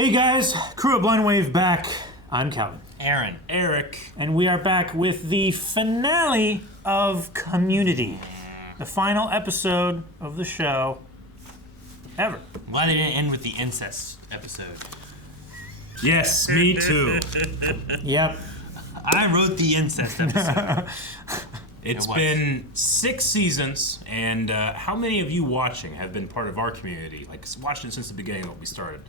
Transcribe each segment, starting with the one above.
Hey guys, crew of Blind Wave back. I'm Calvin. Aaron. Eric. And we are back with the finale of Community. The final episode of the show ever. Why did it end with the incest episode? Yes, me too. Yep. I wrote the incest episode. It's been 6 seasons, and how many of you watching have been part of our community? Like, watched it since the beginning when we started.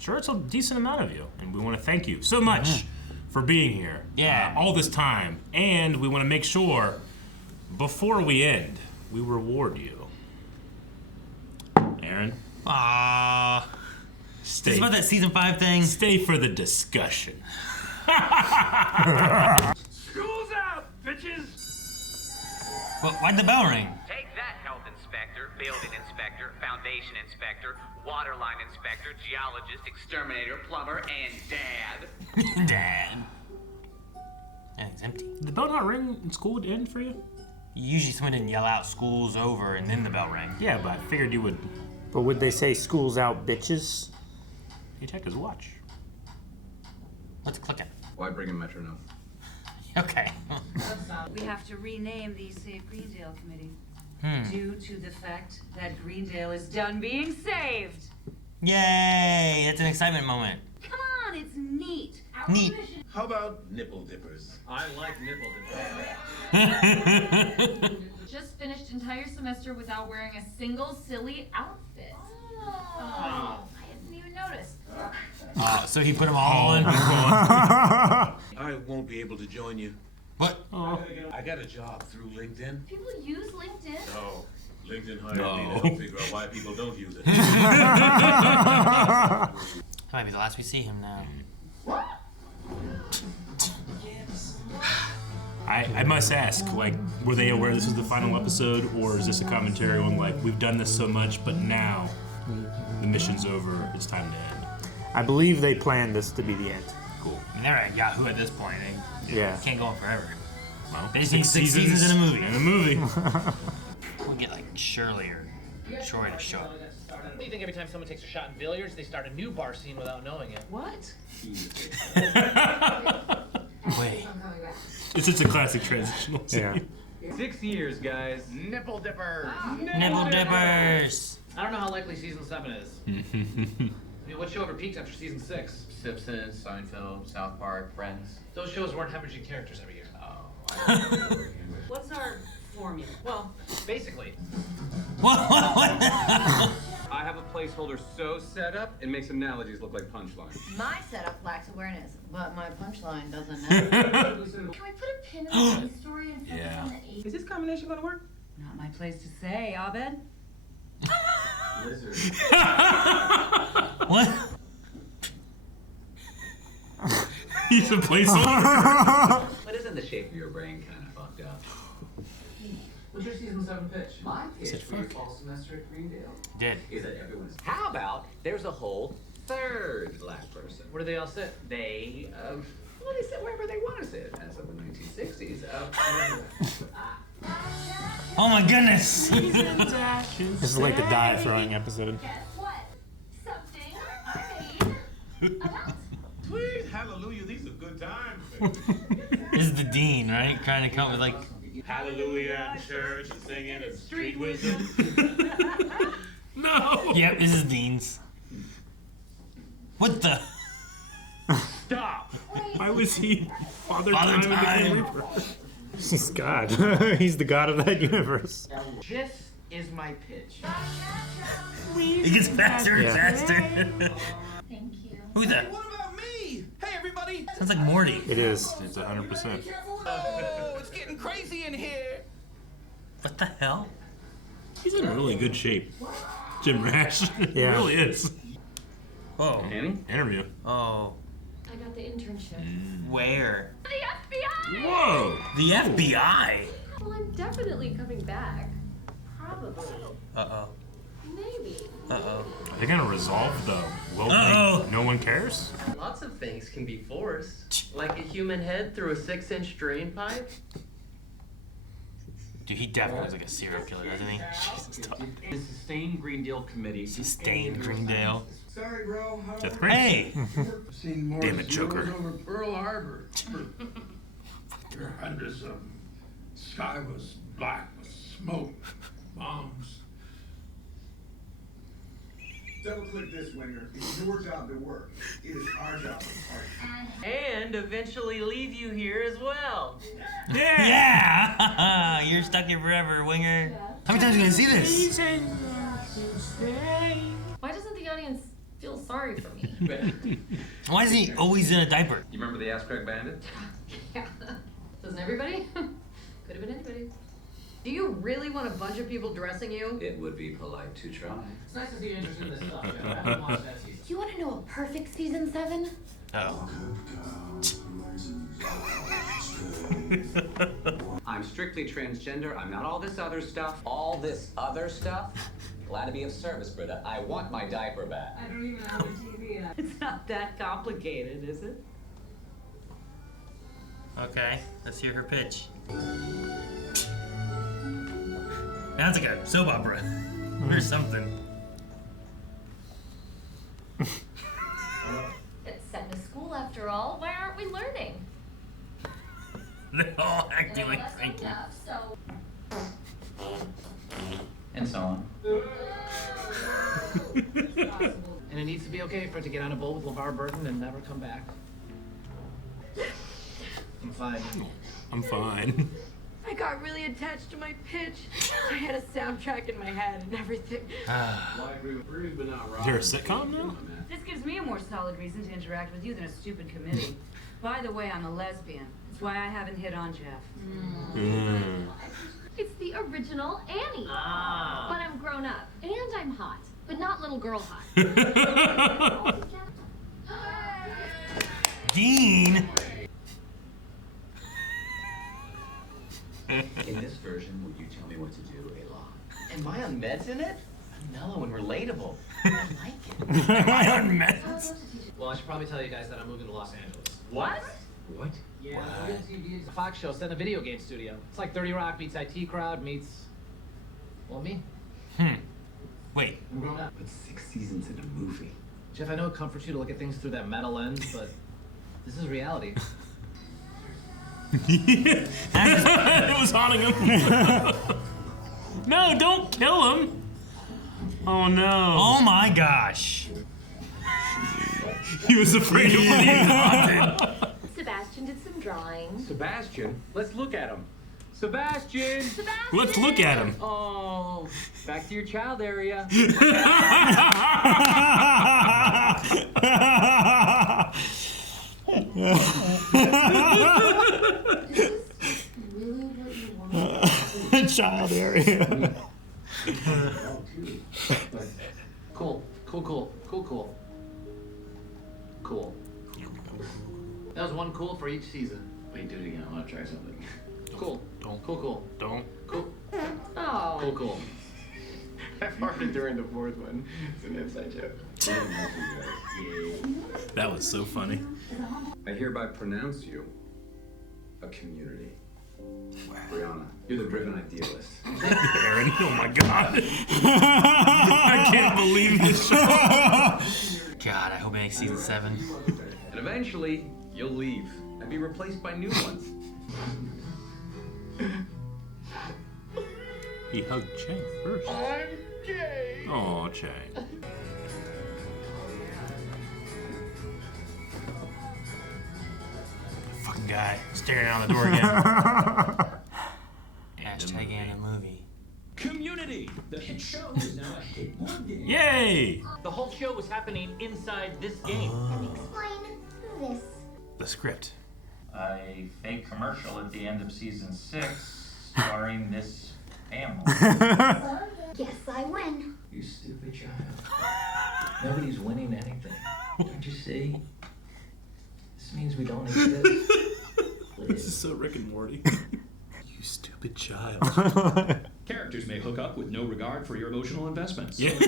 Sure, it's a decent amount of you, and we want to thank you so much for being here. Yeah. All this time. And we want to make sure, before we end, we reward you. Aaron? Aww. Stay. It's about that season 5 thing. Stay for the discussion. School's out, bitches! Why'd the bell ring? Take that, health inspector, building inspector, foundation inspector, waterline inspector, geologist, exterminator, plumber, and dad. Dad. And it's empty. Did the bell not ring and school would end for you? Usually someone didn't yell out school's over and then the bell rang. Yeah, but I figured you would. But would they say school's out, bitches? He checked his watch. What's clicking? Why bring a metronome? Okay. We have to rename the Save Greendale Committee due to the fact that Greendale is done being saved. Yay! That's an excitement moment. Come on, it's neat. Neat. How about nipple dippers? I like nipple dippers. Just finished entire semester without wearing a single silly outfit. Oh, I didn't even notice. So he put them all on. I won't be able to join you. What? I got a job through LinkedIn. People use LinkedIn? No. LinkedIn hired me to help figure out why people don't use it. That might be the last we see him now. I must ask, like, were they aware this was the final episode, or is this a commentary on, like, we've done this so much, but now the mission's over, it's time to end? I believe they planned this to be the end. Cool. I mean, they're at Yahoo at this point. They Yeah. can't go on forever. Well, They just need 6 seasons in a movie. In a movie. We'll get like Shirley or Troy to show up. What do you think every time someone takes a shot in billiards, they start a new bar scene without knowing it? What? Wait. It's just a classic transitional scene. Yeah. 6 years, guys. Nipple dipper. Nibble dippers. I don't know how likely season 7 is. I mean, what show ever peaked after season 6? Simpsons, Seinfeld, South Park, Friends. Those shows weren't hemorrhaging characters every year. What's our formula? Well, basically. What? I have a placeholder so set up, it makes analogies look like punchlines. My setup lacks awareness, but my punchline doesn't know. Can we put a pin in the main story and focus Yeah. on the 80s? Is this combination gonna work? Not my place to say, Abed. Lizard. What? He's a placeholder. What isn't the shape of your brain kind of fucked up? What's your season 7 pitch? My pitch for your fall semester at Greendale Did. is that everyone's. How about there's a whole third black person? Where do they all sit? They, well, they sit wherever they want to sit. As of the 1960s. Oh my goodness. This is like the die throwing episode. Guess what? Something I made about Please, hallelujah, these are good times. This is the dean, right? Trying to come up with like. Hallelujah in church and singing and street wisdom. No. Yep, this is Dean's. What the? Stop! Why was he Father Father Time and the Time. Grim Reaper? He's God. He's the god of that universe. This is my pitch. It gets faster and Yeah. faster. Thank you. Who's that? What about me? Hey, everybody! Sounds like Morty. It is. It's 100%. Oh, it's getting crazy in here. What the hell? He's in really good shape. Jim Rash. He Yeah. really is. Oh. Annie? Interview. Oh. I got the internship. Where? The FBI! Whoa. The FBI. Well, I'm definitely coming back. Probably. Uh-oh. Maybe. Uh-oh. Are they gonna resolve the Uh-oh. no one cares? Lots of things can be forced. Like a human head through a 6-inch drain pipe. Dude, he definitely looks like a serial killer, doesn't he? Jesus, The Sustained Greendale Committee. Sustained Greendale. Sorry, bro. Death Grant. Hey! I've seen more Damn it, zeros Joker. over Pearl Harbor. There are hundreds of them. Sky was black with smoke, bombs. Double-click this, Winger. It's your job to work. It is our job to party. And eventually leave you here as well. Yeah! You're stuck here forever, Winger. How many times are you gonna see this? Why doesn't the audience feel sorry for me? Why is he always in a diaper? You remember the Ass Crack Bandit? Yeah. Doesn't everybody? Could have been anybody. Do you really want a bunch of people dressing you? It would be polite to try. It's nice to see you interested in this stuff. I haven't watched that season. Do you want to know a perfect season 7? Oh. I'm strictly transgender. I'm not all this other stuff. All this other stuff? Glad to be of service, Britta. I want my diaper back. I don't even have a TV. It's not that complicated, is it? Okay, let's hear her pitch. Sounds like a soap opera or something. It's sent to school after all. Why aren't we learning? They're all acting No, like that's thank you. enough, so. And so on. And it needs to be okay for it to get on a boat with LeVar Burton and never come back. I'm fine. I'm fine. I got really attached to my pitch. I had a soundtrack in my head and everything. You're a sitcom now? This gives me a more solid reason to interact with you than a stupid committee. By the way, I'm a lesbian. That's why I haven't hit on Jeff. It's the original Annie. But I'm grown up. And I'm hot. But not little girl hot. Dean! In this version, would you tell me what to do a lot? Am I on meds in it? I'm mellow and relatable. I like it. Am I on meds? Well, I should probably tell you guys that I'm moving to Los Angeles. What? What? Yeah, TV is a Fox show set in a video game studio. It's like 30 Rock meets IT Crowd meets, well, me. Wait. I'm grown up. But 6 seasons in a movie. Jeff, I know it comforts you to look at things through that metal lens, but this is reality. It was haunting him. No, don't kill him. Oh no. Oh my gosh. He was afraid of what he wanted. Sebastian did some drawing. Sebastian? Let's look at him. Sebastian! Let's look at him. Oh, back to your child area. Child area. Cool. That was one cool for each season. Wait, do it again. I want to try something. Cool. Don't. Cool. Don't. Cool. Oh. Cool. I farted during the 4th one. It's an inside joke. That was so funny. I hereby pronounce you a community. Brianna, you're the driven idealist. Aaron, oh my god. I can't believe this show. God, I hope it makes season 7. And eventually, you'll leave and be replaced by new ones. He hugged Chang first. I'm gay. Oh, Chang. Fucking guy staring out the door again. Hashtag AndAMovie. Community! The hit show is now a hit board game. Yay! The whole show was happening inside this game. Explain this. The script. A fake commercial at the end of season 6 starring this family. Guess I win. You stupid child. Nobody's winning anything. Don't you see? This means we don't exist. This is so Rick and Morty. You stupid child. Characters may hook up with no regard for your emotional investments. Yeah.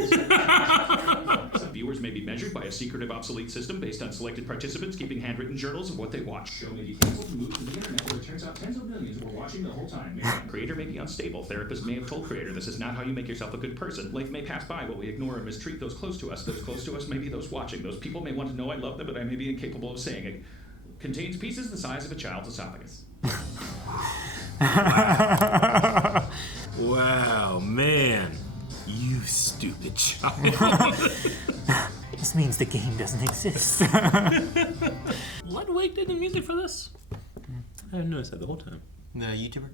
Some viewers may be measured by a secretive, obsolete system based on selected participants keeping handwritten journals of what they watch. Show may be canceled and moved to the internet where it turns out tens of millions were watching the whole time. Creator may be unstable. Therapists may have told creator this is not how you make yourself a good person. Life may pass by while we ignore or mistreat those close to us. Those close to us may be those watching. Those people may want to know I love them, but I may be incapable of saying it. Contains pieces the size of a child's esophagus. Wow, man. You stupid child. This means the game doesn't exist. Ludwig did the music for this? I haven't noticed that the whole time. The YouTuber?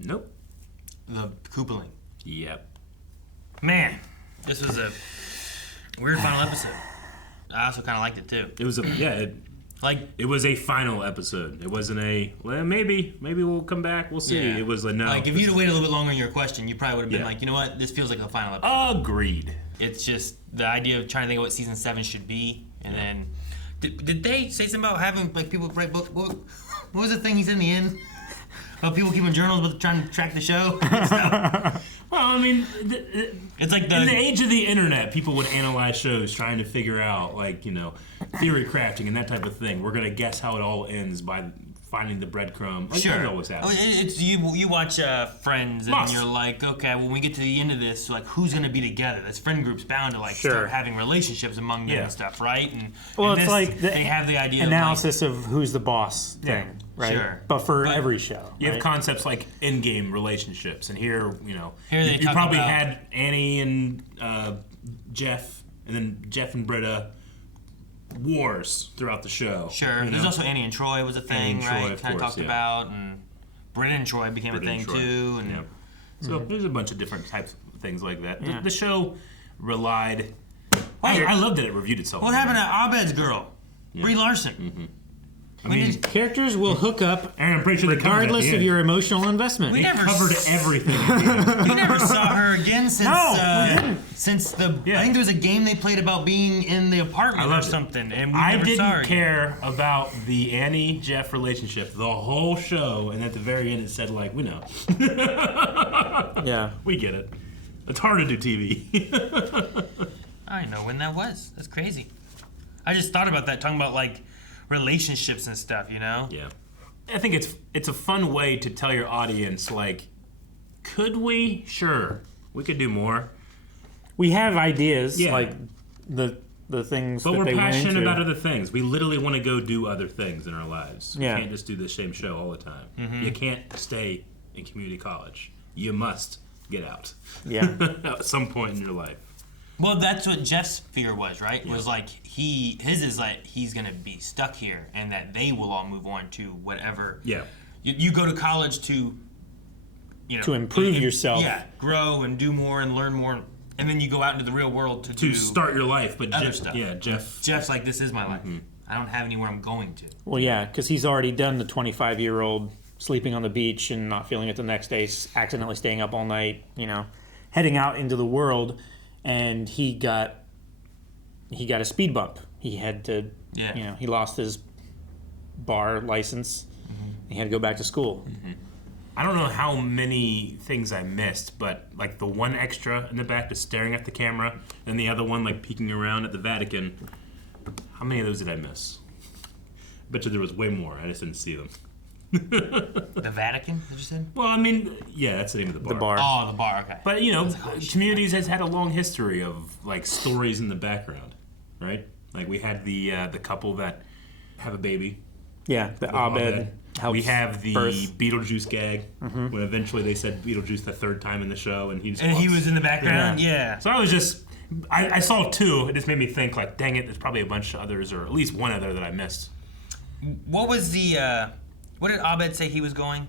Nope. The Koopaling. Yep. Man, this was a weird final episode. I also kind of liked it too. It was it was a final episode. It wasn't a, well, maybe we'll come back. We'll see. Yeah. It was a no. Like, if you'd have waited a little bit longer on your question, you probably would have been like, you know what? This feels like a final episode. Agreed. It's just the idea of trying to think of what season 7 should be, and then did they say something about having like people write books? What was the thing he said in the end? About people keeping journals but trying to track the show? Well, I mean, it's like in the age of the internet, people would analyze shows trying to figure out, like, you know, theory crafting and that type of thing. We're gonna guess how it all ends by finding the breadcrumb. Like, sure. that always happens. It's you watch Friends and you're like, okay, when we get to the end of this, like, who's gonna be together? This friend group's bound to like start having relationships among them and stuff, right? And well, and it's this, like the they have the idea analysis of of who's the boss thing, right? Sure. But for every show, You have concepts like in-game relationships, and here, you know, Here they you talk probably about- had Annie and Jeff, and then Jeff and Britta wars throughout the show. Sure. you There's know? also Annie and Troy was a Annie thing, and Troy, right? of Kind of course, talked about, and Britta and Troy became Britta a and thing Troy. too, and Yeah. So there's a bunch of different types of things like that. Yeah. The show relied. I love that it reviewed itself. What happened to Abed's girl, Brie Larson? Mm-hmm. I We mean, did- characters will hook up, and I'm pretty sure they covered it at the regardless of end. your emotional investment. We never covered everything. You never saw her again since No, we didn't. since the. I think there was a game they played about being in the apartment or loved it. something, and we I never saw her didn't again. care about the Annie Jeff relationship the whole show, and at the very end it said, like, we know. Yeah. We get it. It's hard to do TV. I know when that was. That's crazy. I just thought about that, talking about like relationships and stuff, you know? Yeah. I think it's a fun way to tell your audience, like, could we? Sure. We could do more. We have ideas, Yeah. like the things But that we're they went passionate into. about other things. We literally want to go do other things in our lives. Yeah. We can't just do the same show all the time. Mhm. You can't stay in community college. You must get out. Yeah. At some point in your life. Well, that's what Jeff's fear was, right? Was like his is like he's gonna be stuck here, and that they will all move on to whatever. Yeah. You go to college to, you know, To improve yourself. Yeah, grow and do more and learn more, and then you go out into the real world to do start your life. But other Jeff, stuff. yeah, Jeff. Jeff's like, this is my life. I don't have anywhere I'm going to. Well, yeah, because he's already done the 25-year-old sleeping on the beach and not feeling it the next day, accidentally staying up all night, you know, heading out into the world, and he got a speed bump. He had to, you know, he lost his bar license. He had to go back to school. I don't know how many things I missed, but like the one extra in the back just staring at the camera, and the other one like peeking around at the Vatican. How many of those did I miss? Bet you there was way more. I just didn't see them. The Vatican, did you say? Well, I mean, yeah, that's the name of the bar. The bar. Oh, the bar. Okay. But you know, Communities has had a long history of like stories in the background, right? Like we had the couple that have a baby. Yeah, the with Abed helps We have the birth. Beetlejuice gag when eventually they said Beetlejuice the third time in the show, and he just And he walks- was in the background. Yeah. So I was just, I saw two. It just made me think like, dang it, there's probably a bunch of others, or at least one other that I missed. What was the? What did Abed say he was going?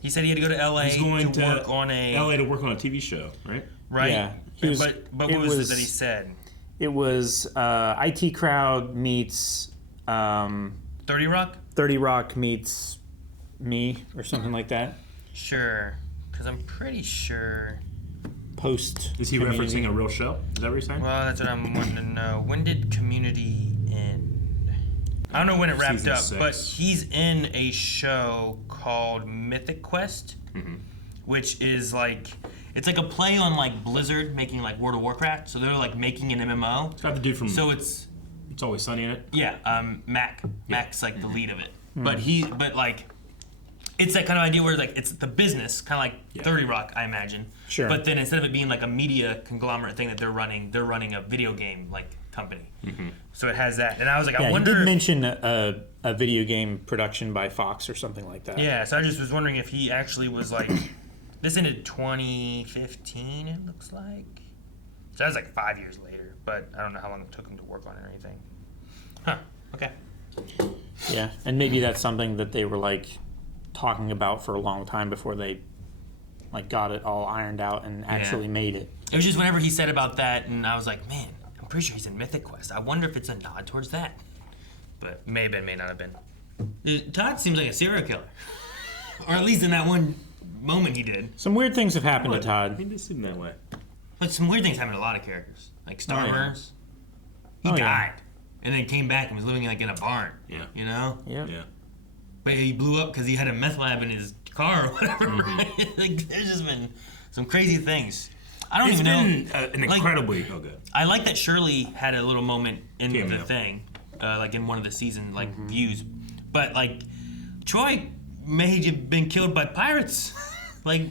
He said he had to go to L.A. He's going to work on a. LA to work on a TV show, right? Right. Yeah. But what was it that he said? It was IT Crowd meets 30 Rock? 30 Rock meets me, or something like that. Sure. Because I'm pretty sure. Post. Is he Community. referencing a real show? Is that what you're saying? Well, that's what I'm wanting to know. When did Community end? I don't know when it wrapped Season up, 6. but he's in a show called Mythic Quest, which is like, It's like a play on like Blizzard making like World of Warcraft. So they're like making an MMO. It's got the dude from. So it's Always Sunny in it. Yeah, Mac. Yeah. Mac's like the lead of it. Mm. But like, it's that kind of idea where like it's the business, kind of like 30 Rock, I imagine. Sure. But then instead of it being like a media conglomerate thing that they're running a video game like company. Mm-hmm. So it has that, and I was like, I wonder. He did mention a video game production by Fox or something like that. Yeah, so I just was wondering if he actually was like, this ended 2015. It looks like. So that was like 5 years later, but I don't know how long it took him to work on it or anything. Huh. Okay. Yeah, and maybe that's something that they were like talking about for a long time before they like got it all ironed out and actually made it. It was just whenever he said about that, and I was like, man, I'm pretty sure he's in Mythic Quest. I wonder if it's a nod towards that. But may have been, may not have been. Todd seems like a serial killer. Or at least in that one moment he did. Some weird things have happened to Todd. He did seem that way. But some weird things happen to a lot of characters. Like Starburns. He died. And then came back and was living like in a barn. Yeah. You know? Yeah. But he blew up because he had a meth lab in his car or whatever. Right? Like, there's just been some crazy things. I don't even know. It's been an incredibly good. I like that Shirley had a little moment in Cameo. the thing, like in one of the season views. But like, Troy may have been killed by pirates. Like,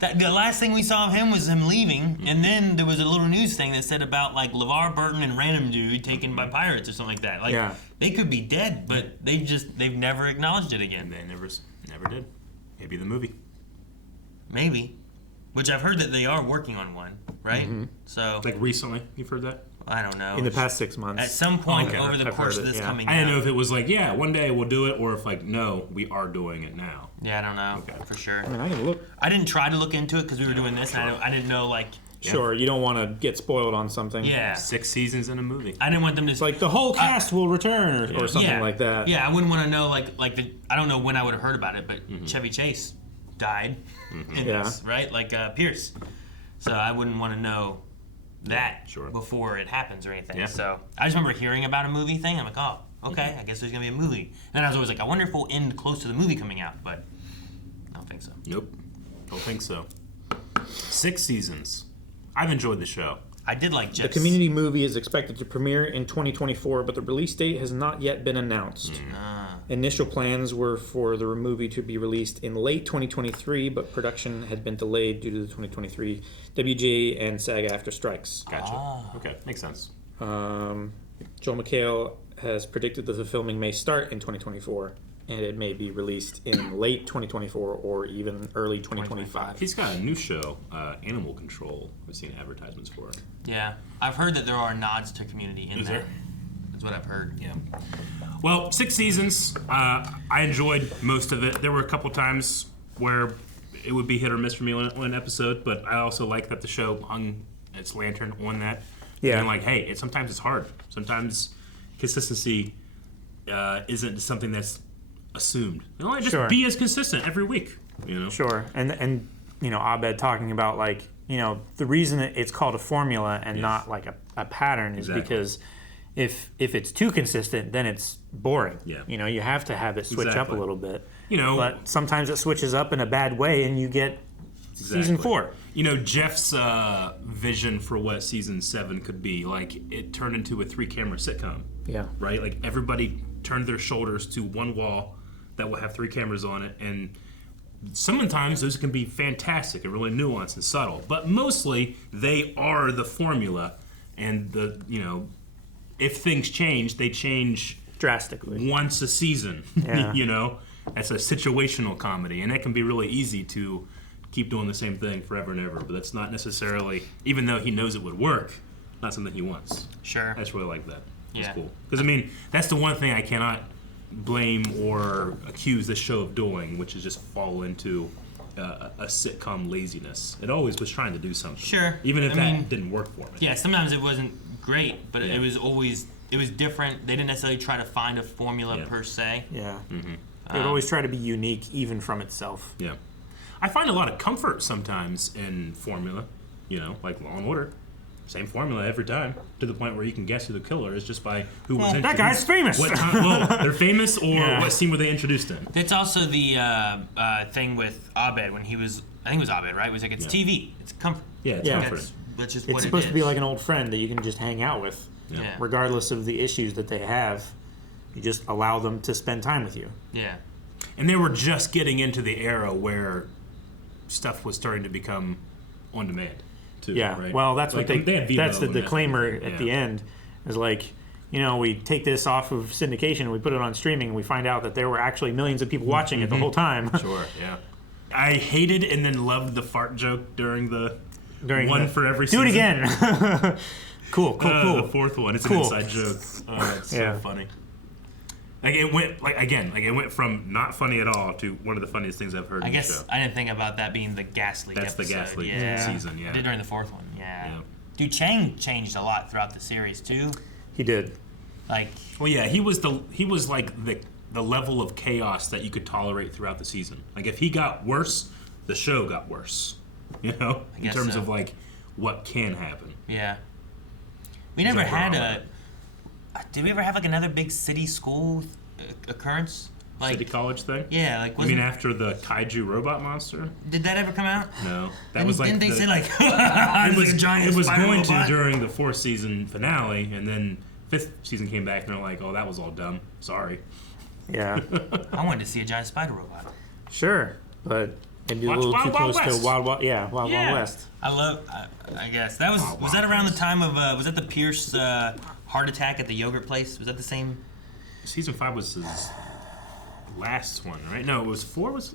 the last thing we saw of him was him leaving, and then there was a little news thing that said about like LeVar Burton and random dude taken by pirates or something like that. Like, they could be dead, but they've never acknowledged it again. They never did. Maybe the movie. Maybe. Which I've heard that they are working on one, right? Mm-hmm. So like recently, you've heard that? I don't know. In the past 6 months. At some point over the course of this coming out. I didn't know if it was like, one day we'll do it, or if like, no, we are doing it now. Yeah, I don't know for sure. I mean, I can look. I didn't try to look into it because we were doing this, and I didn't know like. Sure, you don't want to get spoiled on something. Yeah. 6 seasons in a movie. I didn't want them to. It's like the whole cast will return or something like that. Yeah, I wouldn't want to know I don't know when I would have heard about it, but Chevy Chase died in this, right? Like Pierce. So I wouldn't want to know that before it happens or anything. Yeah. So I just remember hearing about a movie thing. I'm like, oh, okay, I guess there's gonna be a movie. And then I was always like, I wonder if we'll end close to the movie coming out, but I don't think so. Nope, don't think so. 6 seasons. I've enjoyed the show. I did like The Community movie is expected to premiere in 2024, but the release date has not yet been announced. Initial plans were for the movie to be released in late 2023, but production had been delayed due to the 2023 WGA and SAG-AFTRA strikes. Gotcha. Okay, makes sense. Joel McHale has predicted that the filming may start in 2024, and it may be released in late 2024 or even early 2025. He's got a new show, Animal Control. I've seen advertisements for it. Yeah, I've heard that there are nods to Community in Is there. there? That's what I've heard. Yeah. Well, 6 seasons. I enjoyed most of it. There were a couple times where it would be hit or miss for me on an episode, but I also like that the show hung its lantern on that. Yeah. And like, hey, sometimes it's hard. Sometimes consistency isn't something that's assumed. You know, just be as consistent every week. You know. Sure, and you know, Abed talking about like, you know, the reason it's called a formula and not like a pattern is because if it's too consistent, then it's boring. Yeah. You know, you have to have it switch up a little bit. You know, but sometimes it switches up in a bad way, and you get season 4. You know, Jeff's vision for what season 7 could be, like, it turned into a 3-camera sitcom. Yeah. Right? Like, everybody turned their shoulders to one wall that will have 3 cameras on it, and sometimes those can be fantastic and really nuanced and subtle, but mostly they are the formula, and if things change, they change drastically once a season. Yeah. You know, that's a situational comedy, and it can be really easy to keep doing the same thing forever and ever, but that's not necessarily, even though he knows it would work, not something he wants. Sure. I just really like that. It's Yeah. cool. Because, I mean, that's the one thing I cannot blame or accuse this show of doing, which is just fall into a sitcom laziness. It always was trying to do something. Sure. Even if I that mean, didn't work for me. Yeah, sometimes it wasn't great, but it was always, it was different. They didn't necessarily try to find a formula per se. Yeah. They would always try to be unique, even from itself. Yeah. I find a lot of comfort sometimes in formula, you know, like Law and Order. Same formula every time, to the point where you can guess who the killer is just by who was introduced. That guy's famous. What time, well, they're famous, or what scene were they introduced in? It's also the thing with Abed when he was I think it was Abed, right? It was like, it's TV. It's comfort. Yeah, it's comfort. That's just It's what supposed it is. to be like an old friend that you can just hang out with, Yeah. regardless of the issues that they have. You just allow them to spend time with you. Yeah. And they were just getting into the era where stuff was starting to become on demand, too. Yeah, right? well, that's like, what they had Vivo that's the and that disclaimer everything, at the end. Is like, we take this off of syndication and we put it on streaming and we find out that there were actually millions of people watching it the whole time. Sure, yeah. I hated and then loved the fart joke during one for every season. Do it again. Cool. The fourth one. It's an inside joke. Oh, it's so funny. It went from not funny at all to one of the funniest things I've heard in the show. I didn't think about that being the gas leak That's episode. the gas leak season, yeah. I did during the fourth one, yeah. Dude, Chang changed a lot throughout the series, too. He did. Well, yeah, he was like the level of chaos that you could tolerate throughout the season. Like, if he got worse, the show got worse. In terms of like what can happen. Yeah. We never had did we ever have like another big city school occurrence? Like, City College thing? Yeah, like you mean after the kaiju robot monster? Did that ever come out? No, that was like didn't they say like it was a giant it was spider going robot? to during the 4th season finale, and then 5th season came back and they're like, oh, that was all dumb. Sorry. Yeah. I wanted to see a giant spider robot. Sure, but maybe a Watch little Wild too Wild close West. to Wild Wild West. I guess that was that around the time of was that the Pierce heart attack at the yogurt place? Was that the same? Season 5 was his last one, right? No, it was 4. What was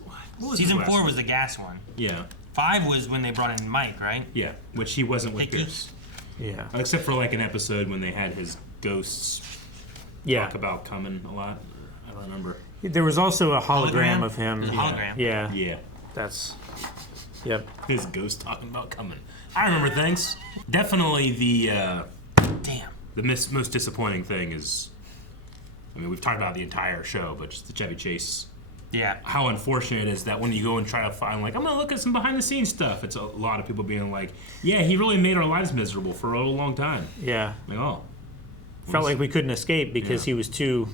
Season his last 4 one? was the gas one. Yeah. 5 was when they brought in Mike, right? Yeah, which he wasn't with Hickey? Pierce. Yeah. Except for like an episode when they had his ghosts talk about coming a lot. I don't remember. There was also a hologram Hologram? of him. There's a hologram? Yeah. Yeah. That's. Yep. His ghost talking about coming. I remember things. Definitely the most disappointing thing is, I mean, we've talked about the entire show, but just the Chevy Chase. Yeah. How unfortunate it is that when you go and try to find, like, I'm going to look at some behind the scenes stuff, it's a lot of people being like, yeah, he really made our lives miserable for a long time. Yeah. Like, oh. Felt like we couldn't escape because he was too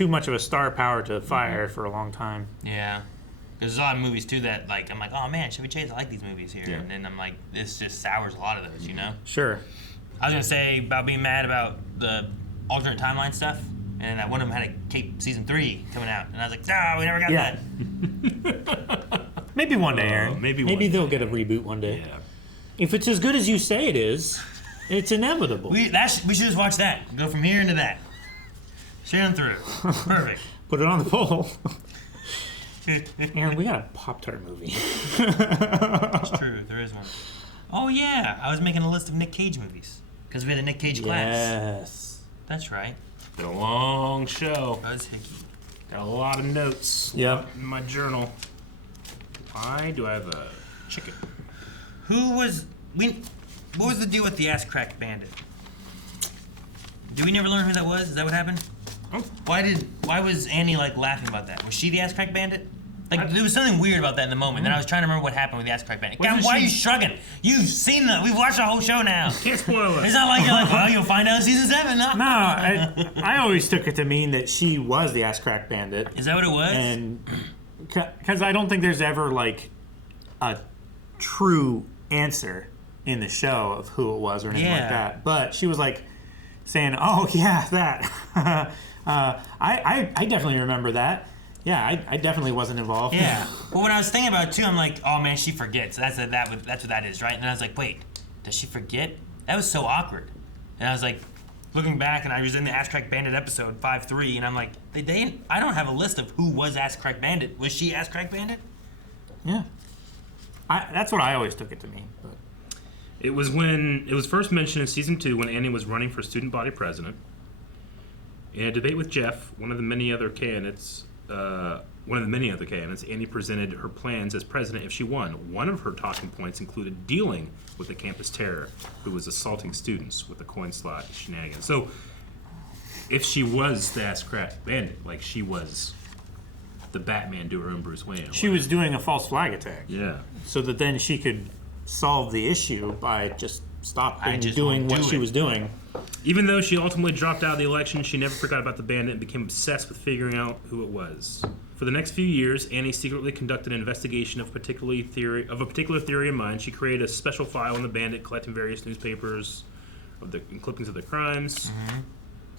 much of a star power to fire for a long time. Yeah. There's a lot of movies too that like I'm like, oh man, Chevy Chase, I like these movies here, Yeah. and then I'm like, this just sours a lot of those, you know. Sure. I was gonna say about being mad about the alternate timeline stuff, and that one of them had a Cape season 3 coming out, and I was like, we never got that. Maybe one day, Aaron. maybe they'll get a reboot one day. Yeah. If it's as good as you say it is, it's inevitable. We should just watch that. Go from here into that. Straight on through. Perfect. Put it on the poll. Aaron, we got a Pop-Tart movie. It's true. There is one. Oh yeah, I was making a list of Nick Cage movies because we had a Nick Cage class. Yes. That's right. Been a long show. That was Hickey. Got a lot of notes. Yep. In my journal. Why do I have a chicken? What was the deal with the Ass Crack Bandit? Did we never learn who that was? Is that what happened? Oh. Why was Annie like laughing about that? Was she the Ass Crack Bandit? Like there was something weird about that in the moment. Then I was trying to remember what happened with the Ass Crack Bandit. God, why are you shrugging? You've seen that. We've watched the whole show now. Can't spoil it. It's not like you're like, well, you'll find out in season 7. No. No, I always took it to mean that she was the Ass Crack Bandit. Is that what it was? And because I don't think there's ever like a true answer in the show of who it was or anything like that. But she was like saying, "Oh yeah, that." I definitely remember that. Yeah, I definitely wasn't involved. Yeah. Well, when I was thinking about it too, I'm like, oh man, she forgets. That's what that is, right? And I was like, wait, does she forget? That was so awkward. And I was like, looking back, and I was in the Ass Crack Bandit episode 5-3, and I'm like, I don't have a list of who was Ass Crack Bandit. Was she Ass Crack Bandit? Yeah. That's what I always took it to mean. But. It was first mentioned in season 2 when Annie was running for student body president. In a debate with Jeff, one of the many other candidates, Annie presented her plans as president if she won. One of her talking points included dealing with the campus terror who was assaulting students with the coin slot shenanigans. So, if she was the Ass Crack Bandit, like she was the Batman to her own Bruce Wayne. She was doing a false flag attack. Yeah. So that then she could solve the issue by just stopping doing what she was doing. Even though she ultimately dropped out of the election, she never forgot about the bandit and became obsessed with figuring out who it was. For the next few years, Annie secretly conducted an investigation of a particular theory in mind. She created a special file on the Bandit, collecting various newspapers and clippings of the crimes. Mm-hmm.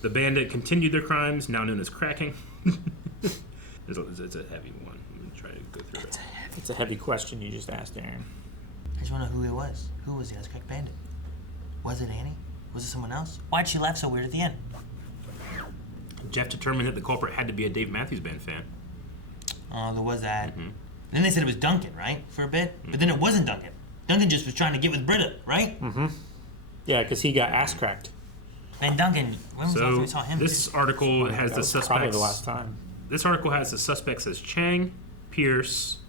The Bandit continued their crimes, now known as cracking. It's a heavy one. I'm going to try to go through it. It's a heavy question you just asked, Aaron. I just want to know who it was. Who was the Ass Crack Bandit? Was it Annie? Was it someone else? Why'd she laugh so weird at the end? Jeff determined that the culprit had to be a Dave Matthews Band fan. Oh, there was that. Then they said it was Duncan, right? For a bit? But then it wasn't Duncan. Duncan just was trying to get with Britta, right? Mm-hmm. Yeah, because he got ass cracked. And Duncan, when was the last time we saw him? This article has the suspects. Probably the last time. This article has the suspects as Chang, Pierce,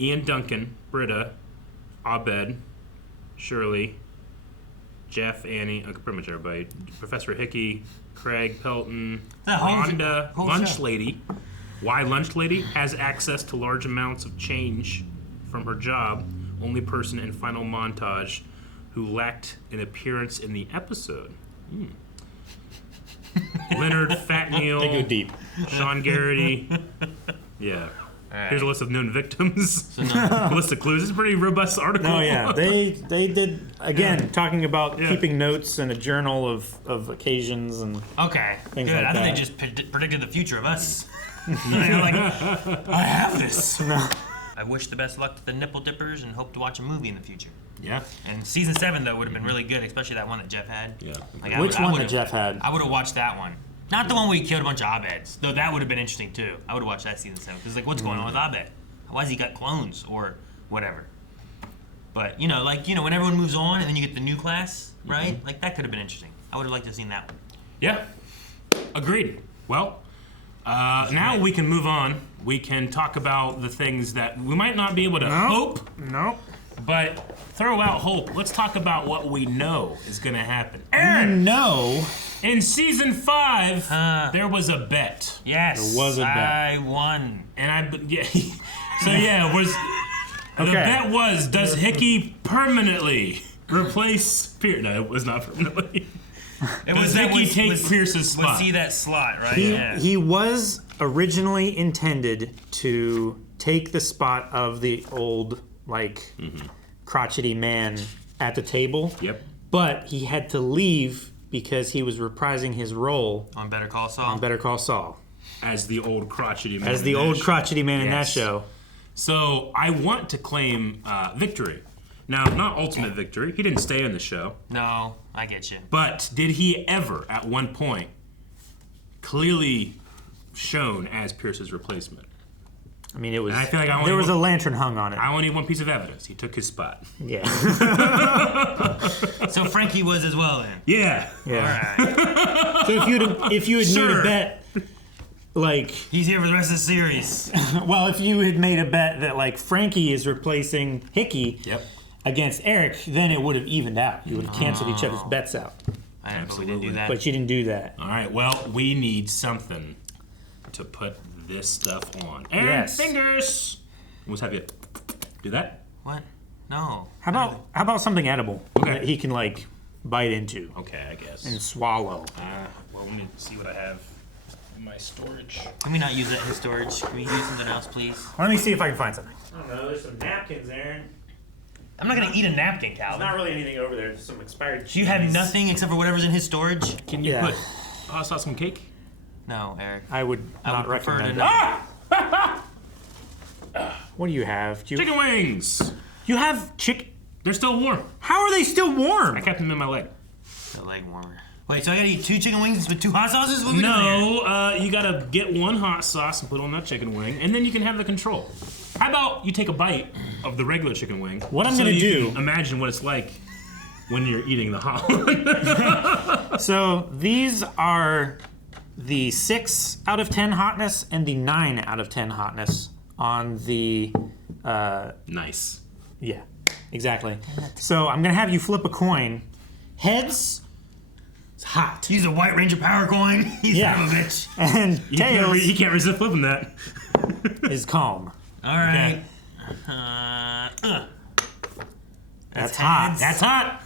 Ian Duncan, Britta, Abed, Shirley, Jeff, Annie, pretty much everybody, Professor Hickey, Craig, Pelton, Rhonda, Lunch Lady. Why Lunch Lady has access to large amounts of change from her job. Only person in final montage who lacked an appearance in the episode. Leonard Fatneal. They go deep. Sean Garrity. Yeah. Here's a list of known victims. A list of clues. It's a pretty robust article. No, yeah. They did, again, talking about keeping notes and a journal of occasions and things like I that. think they just predicted the future of us. They're like, I have this. No. I wish the best luck to the nipple dippers and hope to watch a movie in the future. Yeah. And season 7 though would have been really good, especially that one that Jeff had. Yeah. Like, Which one that Jeff had? I would have watched that one. Not the one where he killed a bunch of Abeds, though that would have been interesting too. I would have watched that season 7 because like, what's going on with Abed? Why has he got clones or whatever? But when everyone moves on and then you get the new class, right? Like that could have been interesting. I would have liked to have seen that one. Yeah. Agreed. Well, now we can move on. We can talk about the things that we might not be able to hope. Nope. But throw out hope. Let's talk about what we know is going to happen. Aaron! No. In season 5, there was a bet. Yes. There was a bet. I won. And the bet was, does Hickey permanently replace Pierce? No, it was not permanently. Does Hickey take Pierce's spot? Was he that slot, right? He was originally intended to take the spot of the old, crotchety man at the table. Yep. But he had to leave because he was reprising his role on Better Call Saul. As the old crotchety man. In that show. So I want to claim victory. Now, not ultimate victory. He didn't stay in the show. No, I get you. But did he ever, at one point, clearly shown as Pierce's replacement? I mean, it was. And I feel like there was a lantern hung on it. I only need one piece of evidence. He took his spot. Yeah. So Frankie was as well then. Yeah. Yeah. All right. So if you had made a bet, he's here for the rest of the series. Well, if you had made a bet that Frankie is replacing Hickey. Yep. Against Eric, then it would have evened out. You would have canceled each other's bets out. But we didn't do that. But you didn't do that. All right. Well, we need something to put this stuff on. Aaron, fingers. Let's have you do that. What? No. How about something edible that he can bite into? Okay, I guess. And swallow. Well, let me see what I have in my storage. Can we not use that in his storage? Can we use something else, please? Let me see if I can find something. I don't know. There's some napkins, Aaron. I'm not gonna eat a napkin, Calvin. There's not really anything over there. There's some expired cheese. Do you have nothing except for whatever's in his storage? Can you put hot sauce on cake? No, Eric. I would not recommend that. What do you have? Chicken wings. You have chicken? They're still warm. How are they still warm? I kept them in my leg. The leg warmer. Wait, so I gotta eat 2 chicken wings with 2 hot sauces? What are we doing here? You gotta get 1 hot sauce and put on that chicken wing, and then you can have the control. How about you take a bite of the regular chicken wing? What I'm gonna do? Imagine what it's like when you're eating the hot one. So these are the 6 out of 10 hotness and the 9 out of 10 hotness on the. Nice. Yeah, exactly. So I'm gonna have you flip a coin. Heads. It's hot. Use a White Ranger power coin. You son of a bitch. And tails. He can't resist flipping that. Is calm. All right. Okay. That's hot. That's hot.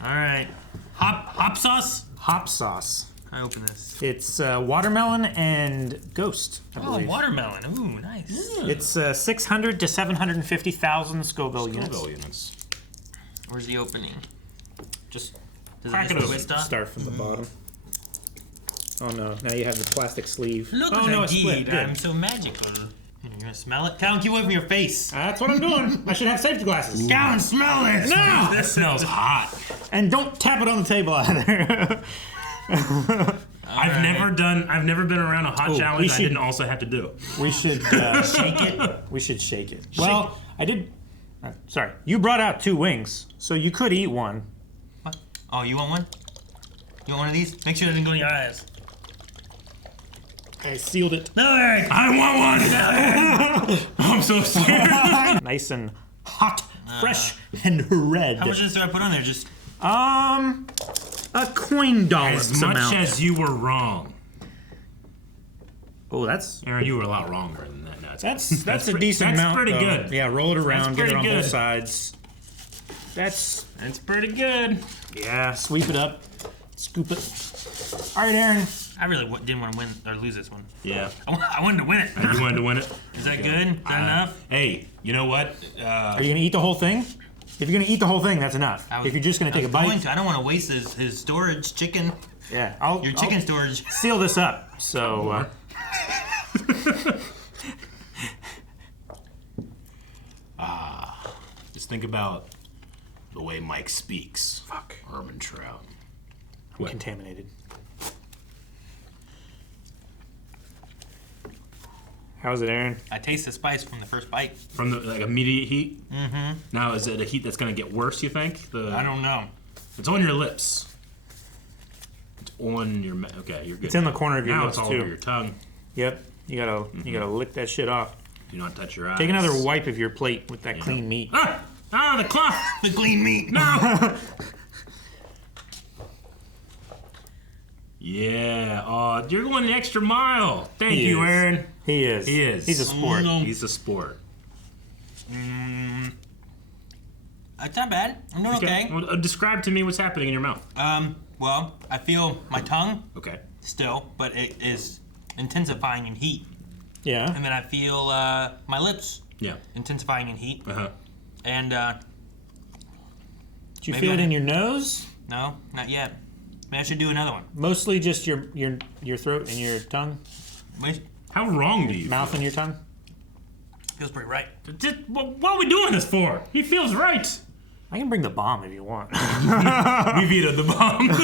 All right. Hop sauce? Hop sauce. I open this. It's watermelon and ghost, I believe. Watermelon. Ooh, nice. It's 600 to 750,000 Scoville units. Where's the opening? Just crack it open. Start from the bottom. Oh no, now you have the plastic sleeve. Look oh at no, that it's split. deed. Good. I'm so magical. You're gonna smell it? Calvin, keep away from your face. That's what I'm doing. I should have safety glasses. Calvin, smell it. No! That smells hot. And don't tap it on the table either. I've never been around a hot challenge I didn't also have to do. We should shake it. We should shake it. Well, I did. Sorry, you brought out 2 wings, so you could eat one. What? Oh, you want one? You want one of these? Make sure it doesn't go in your eyes. I sealed it. No, Eric. I want one. I'm so scared. Nice and hot, fresh, and red. How much of this do I put on there? Just a coin dollar. As much as you were wrong. Oh, that's Aaron. You were a lot wronger than that. No, that's a decent amount. That's pretty though. good. Yeah, roll it around, get it on pretty both good. sides. That's pretty good. Yeah, sweep it up, scoop it. All right, Aaron. I really didn't want to win or lose this one. Yeah. I wanted to win it. You wanted to win it? Is that good? Is that enough? Hey, you know what? Are you gonna eat the whole thing? If you're gonna eat the whole thing, that's enough. If you're just gonna take a bite, I don't want to waste his storage chicken. Yeah, your chicken storage. Seal this up. So. Just think about the way Mike speaks. Fuck. Herman Trout. Contaminated. How's it, Aaron? I taste the spice from the first bite. From the immediate heat? Mm-hmm. Now, is it a heat that's going to get worse, you think? I don't know. It's on your lips. It's on your mouth. Okay, you're good. It's in the corner of your now lips, it's all too. over your tongue. Yep. You gotta lick that shit off. Do not touch your eyes. Take another wipe of your plate with that clean meat. The cloth! The clean meat! No! Yeah. Oh, you're going the extra mile. Thank He you, is. Aaron. He is. He is. He's a sport. He's a sport. It's not bad. I'm doing okay. Well, describe to me what's happening in your mouth. Well, I feel my tongue. Okay. Still, but it is intensifying in heat. Yeah. And then I feel my lips. Yeah. Intensifying in heat. Uh-huh. And Did you feel it in your nose? No, not yet. Maybe I should do another one. Mostly just your throat and your tongue. Wait. How wrong do you mouth and your tongue? Feels pretty right. What are we doing this for? He feels right. I can bring the bomb if you want. We vetoed the bomb. Is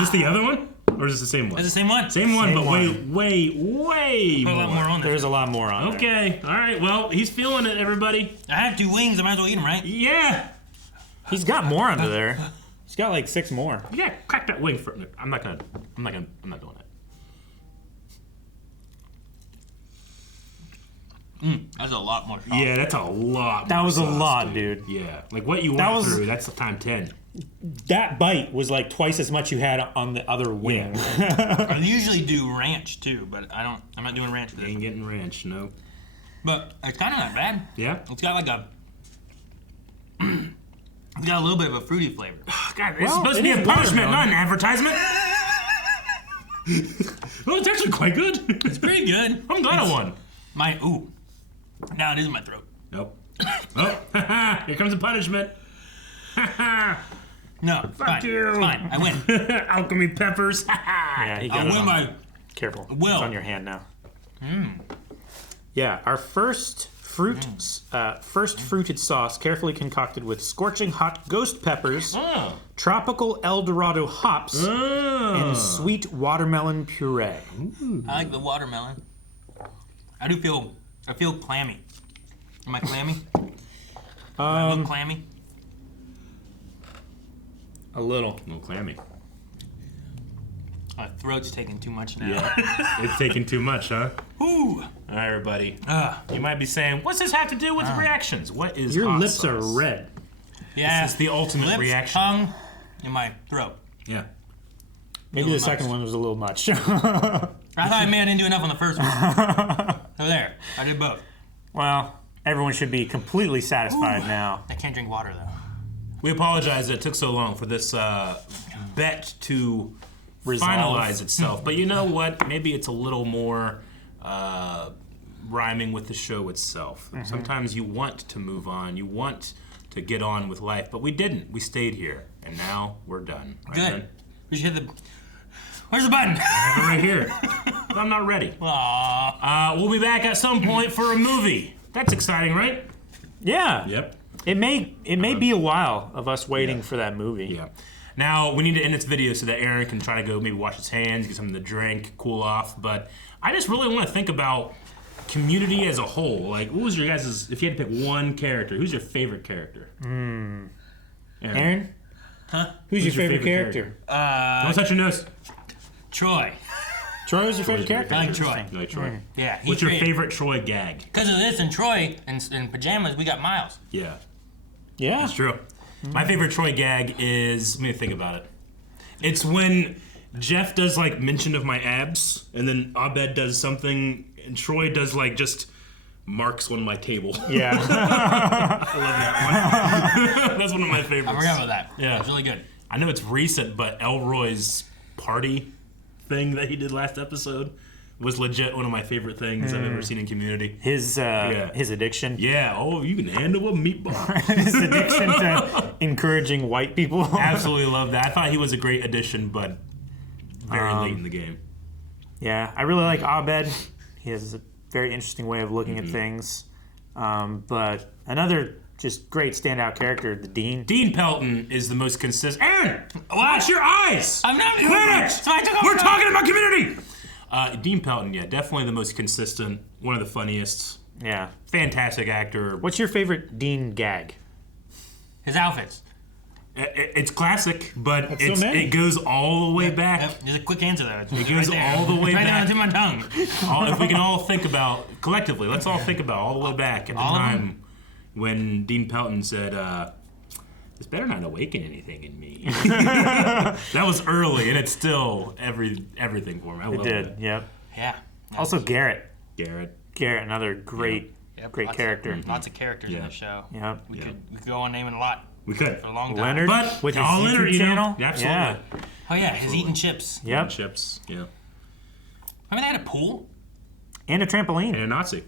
this the other one? Or is this the same one? It's the same one. Same one, Same but one. way Put a lot more on there. There's a lot more on there. Okay. All right. Well, he's feeling it, everybody. I have 2 wings. I might as well eat them, right? Yeah. He's got more under there. He's got like 6 more. You gotta crack that wing for. I'm not doing it. That's a lot more. Sauce. Yeah, that's a lot. That more was a sauce, lot, dude. Yeah, like what you That went was- through. That's time 10. That bite was like twice as much you had on the other wing. I usually do ranch too, but I'm not doing ranch today. Ain't getting ranch, no. But it's kind of not bad. Yeah. It's got like a. It's got a little bit of a fruity flavor. God, it's supposed to be a punishment, not an advertisement. Well, it's actually quite good. It's pretty good. I'm glad I won. Now it is in my throat. Nope. Oh, here comes a punishment. No, Fuck fine. you. It's fine. I win. Alchemy peppers. Yeah, he got I it win on. by. Careful. Will. It's on your hand now. Yeah, our first fruited sauce, carefully concocted with scorching hot ghost peppers, tropical El Dorado hops, and sweet watermelon puree. I like the watermelon. I feel clammy. Am I clammy? Am I look clammy? A little. A little clammy. My throat's taking too much now. Yeah, it's taking too much, huh? Ooh. All right, everybody. You might be saying, what's this have to do with reactions? What is Your hot lips sauce? are red. Yeah. This is the ultimate Lips, reaction. tongue, in my throat. Yeah. Maybe the second one was a little much. I thought I didn't do enough on the first one. So there, I did both. Well, everyone should be completely satisfied now. I can't drink water though. We apologize that it took so long for this bet to resolve. itself. But you know what? Maybe it's a little more rhyming with the show itself. Mm-hmm. Sometimes you want to move on. You want to get on with life, but we didn't. We stayed here, and now we're done. Right, Good. Ben? We should hit the. Where's the button? I have it right here. But I'm not ready. Aww. We'll be back at some point for a movie. That's exciting, right? Yeah. Yep. It may be a while of us waiting for that movie. Yeah. Now, we need to end this video so that Aaron can try to go maybe wash his hands, get something to drink, cool off. But I just really want to think about Community as a whole. Like, what was your guys', if you had to pick one character, who's your favorite character? Aaron? Huh? Who's your favorite character? Don't touch your nose. Troy. Troy was your favorite character? I like Troy. You like Troy? Yeah. What's your favorite Troy gag? Because of this and Troy in pajamas, we got Miles. Yeah. Yeah. That's true. My favorite Troy gag is, let me think about it. It's when Jeff does like mention of my abs, and then Abed does something, and Troy does like just marks on my table. Yeah. I love that one. That's one of my favorites. I forgot about that. Yeah. It's really good. I know it's recent, but Elroy's party thing that he did last episode was legit one of my favorite things I've ever seen in Community. His addiction. Yeah. Oh, you can handle a meatball. His addiction to encouraging white people. Absolutely love that. I thought he was a great addition, but very late in the game. Yeah, I really like Abed. He has a very interesting way of looking at things. But another just great standout character, the Dean. Dean Pelton is the most consistent. Aaron, watch your eyes. I'm not Quit it. We're talking about Community. Dean Pelton, yeah, definitely the most consistent, one of the funniest. Yeah. Fantastic actor. What's your favorite Dean gag? His outfits. It's classic, but That's so many. it goes all the way back. There's a quick answer there. It goes all the way right back. down to my tongue. If we can all think about, collectively, let's all think about all the way back at the All of time when Dean Pelton said, this better not awaken anything in me. That was early, and it's still everything for me. I love it. Yep. Yeah. Also Garrett. Garrett, another great character. Lots of characters in the show. Yeah. We could go on naming a lot. We could. For a long time. Leonard, but with his all YouTube Leonard, channel. Absolutely. Yeah. Oh yeah, his eating chips. Yep. Chips. Yeah. I mean, they had a pool. And a trampoline. And a Nazi.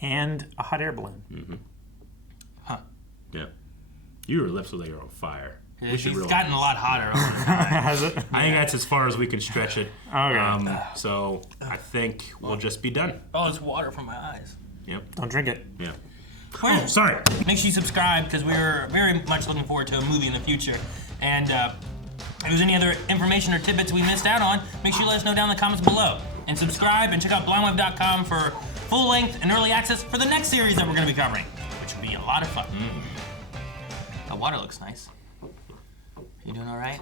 And a hot air balloon. Mm-hmm. Huh. Yeah. Your lips look like you're on fire. Yeah, she's gotten a lot hotter over the time. Has it? I think that's as far as we can stretch it. Okay. So I think we'll just be done. Oh, it's water from my eyes. Yep. Don't drink it. Yeah. Oh, sorry. Make sure you subscribe because we're very much looking forward to a movie in the future. And if there's any other information or tidbits we missed out on, make sure you let us know down in the comments below. And subscribe and check out blindweb.com for full length and early access for the next series that we're going to be covering, which will be a lot of fun. The water looks nice. You doing all right?